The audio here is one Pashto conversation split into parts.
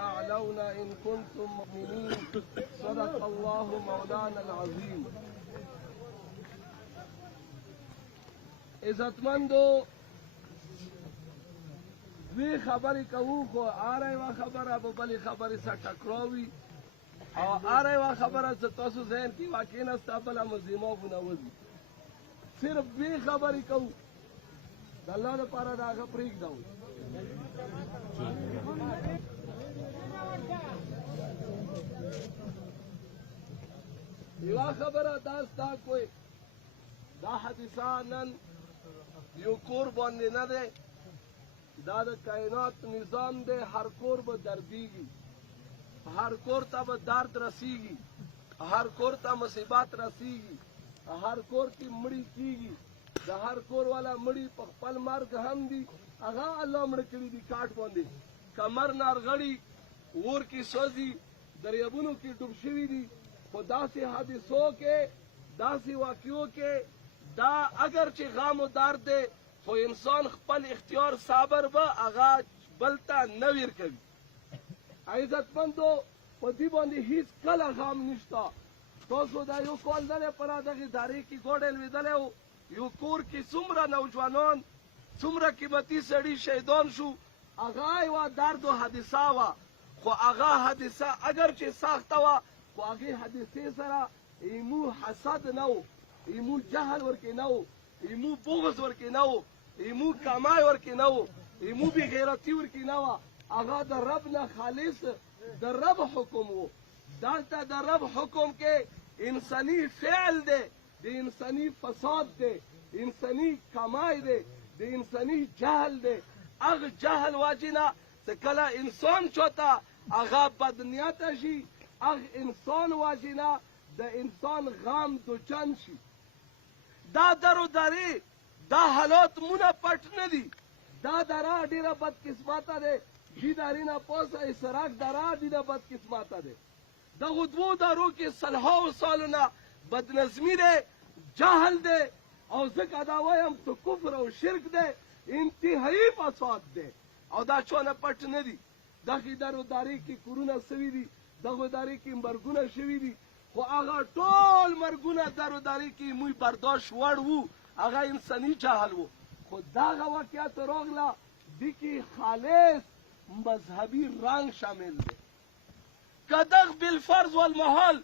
الأعلون إن كنتم مؤمنين صدق الله مولانا العظيم. عزتمندو دوی خبرې کوو خو هره یوه خبره به بلې خبرې سره ټکراوي او هره یوه خبره چې تاسو ذهن کې واقع نسته بله مزیمه ونوځي. صرف دوی خبرې کوو د الله دپاره د هغه پرېږدو. یوه خبره دا ستا کوی دا حدیثه نن یو کور باندې نه دی، دا د کائنات نظام دی. هر کور به دردیږي، هر کور ته به درد رسیږي، هر کور ته مصیبت رسیږي، هر کور کې مړی کیږي. د هر کور والا مړی په خپل مرګ هم دي، هغه الله مړه کړي دي کاټ باندې، کمر نارغړي، اور کې سوځي، دریابونو کې ډوب شوي دي. خو داسې حادثو کې، داسې واقعو کې دا اگر چې غم و درد دی خو انسان خپل اختیار صبر به هغه بل ته نه ویر کوي. عزتمندو په دې باندې هیڅ کله غم نشته. تاسو دا یو کال نه دی په دغې ادارې کې ګوډی لوېدلی و، یو کور کې څومره نوجوانان، څومره قیمتي سړي شهیدان شو. هغه یوه درد و حادثه وه، خو هغه حادثه اگر چې سخته وه خو هغې حادثې سره ایمو حسد نه و، ایمو جهل ورکې نه و، ایمو بغض ورکې نه و، ایمو کمای ورکې نه و، ایمو بې غیرتي ورکې نه وه. هغه د رب نه خالص د رب حکم و. دلته د رب حکم کې انساني فعل دی، د انساني فساد دی، انساني کمای دی، د انساني جهل دی. هغه جهل واجې نه چې کله انسان چوته هغه بدنیته شي، هغه انسان واجې نه د انسان غم دوچن شي. دا درو درې دا حالات مونه پټ نه دي. دا دره ډېره بدقسمته دی، دې درې نه پوسه سراک دره ډېره بدقسمته دی. دغو دوو درو کې سلهاو سالونه بدنظمي دی، جهل دی، او ځکه دا وایم چې کفر او شرک دی، انتهایي فساد دی. او دا چونه پټ نه دي. دغې درو درې کې کورونه سوي دي، دغو درې کې مرګونه شوي دي، خو هغه ټول مرګونه درو درې کې موږ برداشت وړ وو، هغه انساني جهل و. خو دغه واقعیت راغله دې کې خالص مذهبي رنګ شامل دی. که دغ بالفرض والمحال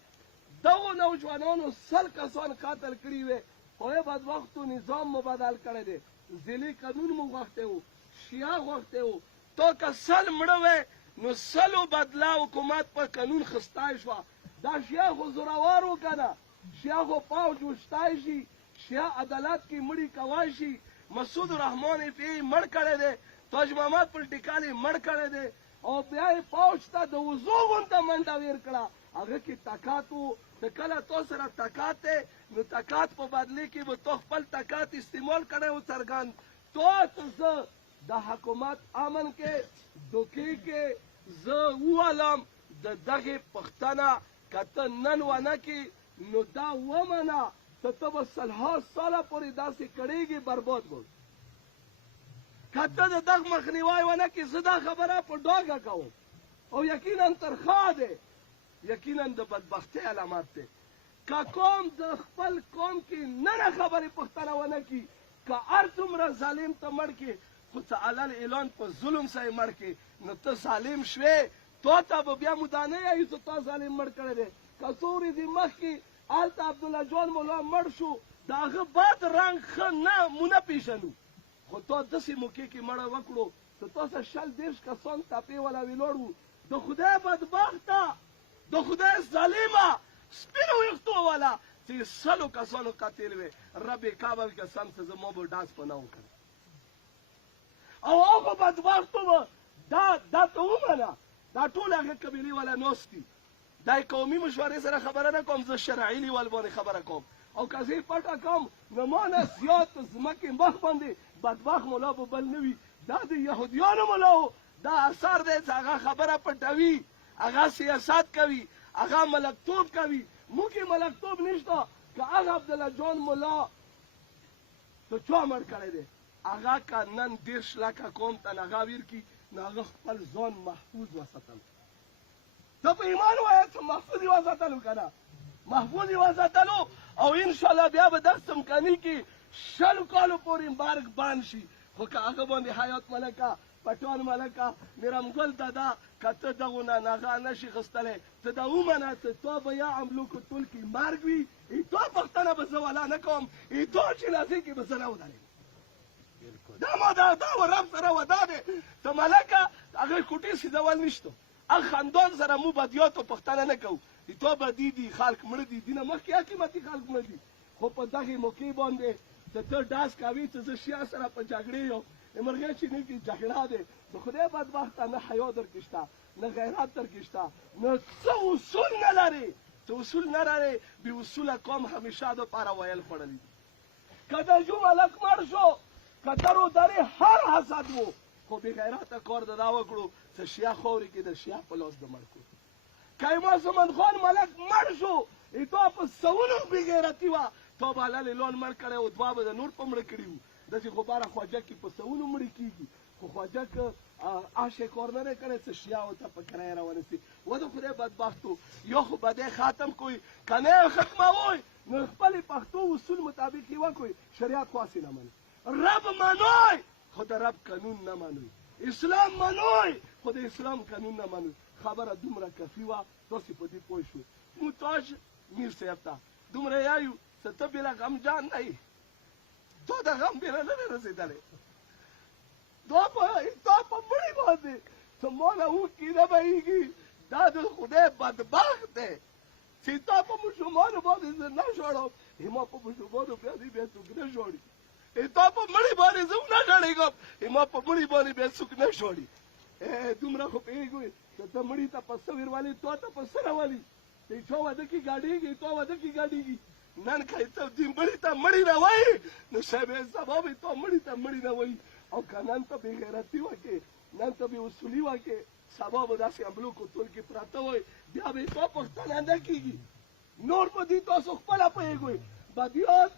دغو نوجوانانو 100 کسان قتل کړي وې، خو یې بدبختو نظام مو بدل کړی دی. ذیلي قانون مو غوښتی و، شیعه غوښتی و. تو که 100 مړه وې نو 100 بدله حکومت په قانون خستی شوه. دا شیعه خو زورور و که نه، شیعه خو پوج وشتی شي، شیعه عدالت کې مړي کوای شي. مسعود الرحمن یې پې مړ کړی دی، تاج محمد پلټیکال یې مړ کړی دی، او بیا یې پوج ته د وضو غونته منډه ویر کړه. هغه کې طاقت و. که کله تو سره طاقت دی نو طاقت په بدلې کې به تو خپل طاقت استعمال کړی و څرګند. تو زه د حکومت امن کې دوکې کې زه ووالم د دغې پښتنه که ته نن ونه کړې نو دا ومنه چې ته به سلها ساله پورې داسې کړېږي برباد به. که ته د دغ مخنیوی ونه کړې زه دا خبره په ډاګه کوم او یقینا ترخه دی، یقینا د بدبختۍ علامت دی. که قوم د خپل قوم کې ننه خبرې پښتنه ونه کړي، که هر څومره ظالم ته مړ کړي خو څه علل اعلان په ظلم سره یې مړ کړي نو ته ظالم شوې. تو ته به بیا مو دا نه یایو چې تا ظالم مړ کړی دی. که څو ورځې مخکې هلته عبدالله جان مولا مړ شو، د هغه بد رنګ ښه نه مو نه پېژنو، خو تا داسې موقع کې مړه وکړو چې تاسو 120 کسان تپې والا ویلوړ وو. د خدای بدبخته، د خدای ظالمه، سپینو ویښتو والا چې 100 کسانو قتل وې، رب کعبه قسم چې زما به ډاس په نه وکړ. او هغه بدبختو به دا ته ومنه. دا ټول هغه قبیلې والا ناست دي. دا قومي مشورې سره خبره نه کوم، زه شرعي لیول باندې خبره کوم. او که زه یې پټه کوم نو ما نه زیات ځمکې مخ باندې بدبخت ملا به بل نه وي. دا د یهودیانو ملا و. دا اثر دی چې هغه خبره پټوي، هغه سیاست کوي، هغه ملکتوب کوي. موږ کې ملکتوب نشته. که هغه عبدالله جان ملا ته چا مړ کړی دی، هغه که نن 10 لکه قوم ته هغه ویر کړي نو هغه خپل ځان محفوظ وساتل. ته په ایمان وایه چې محفوظ یې وساتلو که نه؟ محفوظ یې وساتلو او انشاءالله بیا به دغسې امکاني کې 100 کالو پورې مرګ بند شي. خو که هغه باندې حیات ملکه، پټان ملکه، میرمګل دادا، که ته دغو نه نغه نشي خیستلی، ته دا ومنه چې تا به یا املوکو ټول کې مرګ وي، ایتو پښتنه به زه ولا نه کوم، ایتو جنازې کې به زه نه ودرېږم. دا رب سره ودا دی ته ملکه هغې کوټې سیدول نشته. هغه خاندان سره مو بدیاتو پښتنه نه کوو. ایتو بدي دي، خلک مړه دي، دینه مخکې حکیمتي خلک مړه دي. خو په دغې موقع باندې ته ډاس کوي چې زه شیا سره په جګړې یم. مرغۍ چیني کې جګړه دی. د خدای بدبخته نه حیا درکې شته، نه غیرت درکې شته، نه څه اصول نه لرې. ته اصول نه لرې، بې اصوله قوم همیشه دپاره ویل خوړلي دي. که د جو ملک مړ شو، که در و درې هر حسد و، خو بې غیرته کار د دا وکړو چې شیا خاورې کې د شیا په لاس د مړ کړو. که امام زمان خان ملک مړ شو، تا په سونو بې غیرتي وه، تا به هلل اعلان مړ کړی و، دوه به د نور په مړه کړي وو. داسې خو باره خواجه کې په سونو مړې کېږي، خو خواجه که هغه کار نه دی کړی چې شیا ورته په کرایه راونیسي. و د خدای بدبختو یا خو بدی ختم کوئ، که نه یې ختموئ نو خپلې پښتو اصول مطابق یې وکړئ. شریعت خو هسې نه منئ، رب منئ خو د رب قانون نه منئ، اسلام منئ خو د اسلام قانون نه منئ. خبره دومره کافي وه، تاسې په دې پوه شوئ. محتاج میر صاحب ته دومره یایو چې ته بېله غمجان نه یې، تا د غم بېله نه دی رسېدلی. تا په مړي باندې څه ماله اوښکې نه بهېږي. دا د خدای بدبخت دی چې تا په ماشومانو باندې زه نه ژاړم، ما په ماشومانو باندې بیا څوک نه ژاړي. تا په مړي باندې زه نه ژاړېږم، ما په مړي باندې بیا څوک نه ژاړي. دومره خو پوهېږئ چې ته مړي ته په څه ورولي، تا ته په څه راولي. چې چا واده کې ګاډېږي، تا واده کې ګاډېږي. نن که ته دې مړي ته مړي نه وایي نو صاحب سبا به تا مړي ته مړي نه وایي. او که نن ته بې غیرتي وکړې، نن ته بې اصولي وکړې، سبا به داسې املوکو ټول کې پراته وای، بیا به تا پښتنه نه کېږي. نور په دې تاسو خپله پوهېږئ. بدیات،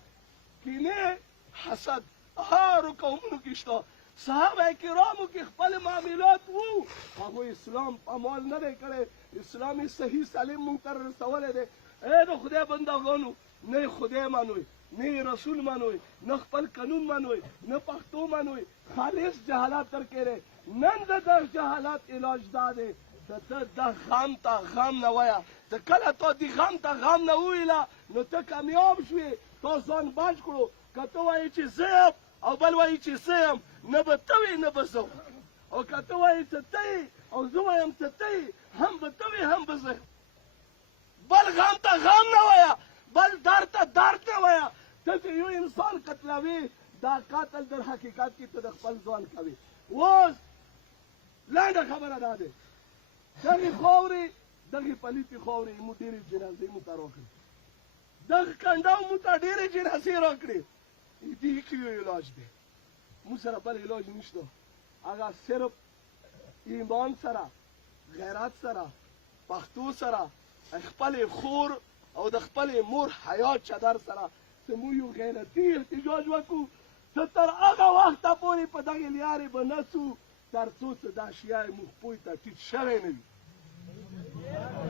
کینې، حسد هارو قومونو کې شته. صحابه کرامو کې خپل معاملات وو، هغوی اسلام پامال نه دی کړی. اسلام صحیح سالم مونږ ته رسولی دی. د خدای بندګانو، نه خدای منوئ، نه رسول منوئ، نه خپل قانون منوئ، نه پښتو منوئ. خالص جهالت درکې دی. نن د دغ جهالت علاج دا دی چې ته د غم ته غم نه وایه. چې کله تا د غم ته غم نه وویله نو ته کامیاب شوې، تا ځان بچ کړو. که ته وایې چې زه یم او بل وایي چې زه یم، نه به ته وې نه به زه وم. او که ته وایې چې ته یې او زه وایم چې ته یې، هم به ته وې هم به زه یم. بل غم ته غم نه وایه، بل درد ته درد نه وایه. ته چې یو انسان قتلوي، دا قتل در حقیقت کې ته د خپل ځان کوي. اوس لنډه خبره دا دی، دغې خاورې، دغې پلیتې خاورې مو ډېرې جنازې مو ته راکړې، دغه کنډاو مو ته ډېرې جنازې راکړې. دې کې یو علاج دی، مو سره بل علاج نشته. هغه صرف ایمان سره، غیرت سره، پښتو سره، خپلې خور او د خپلې مور حیات چدر سره چې موږ یو غیرتي احتجاج وکړو چې تر هغه وخته پورې په دغې لارې به نه څو تر څو چې دا شیان موږ پوی ته ټیټ شوی نه وي.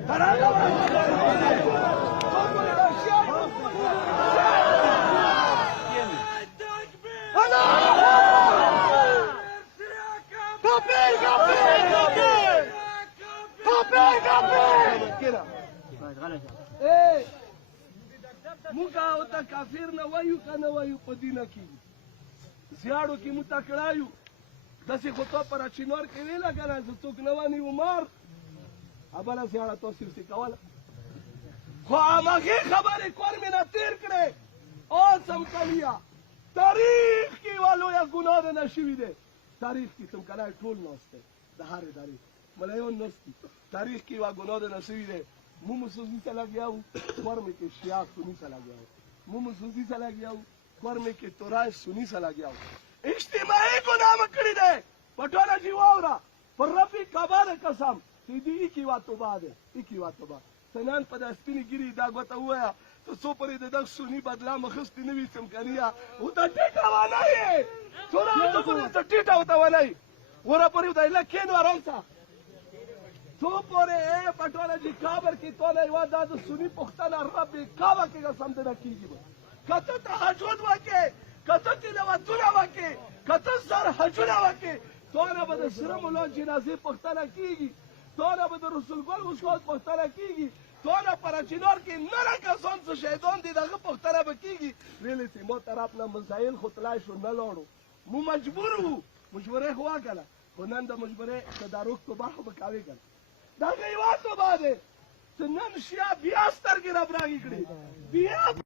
تر هغه موږ ورته کافر نه وایو که نه وایو، په دینه کې زیاړو کې مو ته کړایو. داسې خو تا په راچینار کې ویله که نه، چې څوک نه ونیو مار، بله زیاړه تاسې ورسې کوله. خو همغې خبرې کور مې نه تېر کړې. اوسم کلیه تاریخ کې یوه لویه ګناه ده نه شوي دی. تاریخ کې څمکنی ټول ناست دی، د هر ادارې ملیون ناست دي. تاریخ کې یوه ګناه ده نه شوي دی. مو مسوزی سے لگ گیا ہوں، کور میں کہ شیعہ سنی سے لگ گیا ہوں. مو مسوزی سے لگ گیا ہوں، کور میں کہ تورای سنی سے لگ گیا ہوں. اجتماعی گناہ مکڑی دے پٹولا جی واورا پر ربی کعبہ دے قسم سیدی ایکی واتو بعد ہے، ایکی واتو بعد سنان پدا سپینی گیری دا گوتا ہوا ہے تو سو پری دے دک سنی بدلا مخستی نوی سمکنیا ہوتا ٹیٹا وانائی ہے سونا ہوتا پدا تو ٹیٹا ہوتا وانائی ورا پورې ودای لکین ورم سا تو پورې پټوله جی کابر کی توله یو د سنی پختانه رب کاوه کې قسم دې کیږي کته تهجد وکي کته تلاوتونه وکي کته سر حجونه وکي توله به د سره مولا جنازه پختانه کیږي توله به د رسول ګل وشوت پختانه کیږي توله پر چینار کې نه کسان څه شهیدان دي دغه پختانه به کیږي ویلې سي مو طرف نه مسائل خطلای شو نه لاړو مو مجبور وو مجبوره هوا کړه خو نن د مجبوره تدارک تو باخو بکاوي کړه دا غیواتو باندې چې نن شیا بیا سترګې را براږي کړي بیا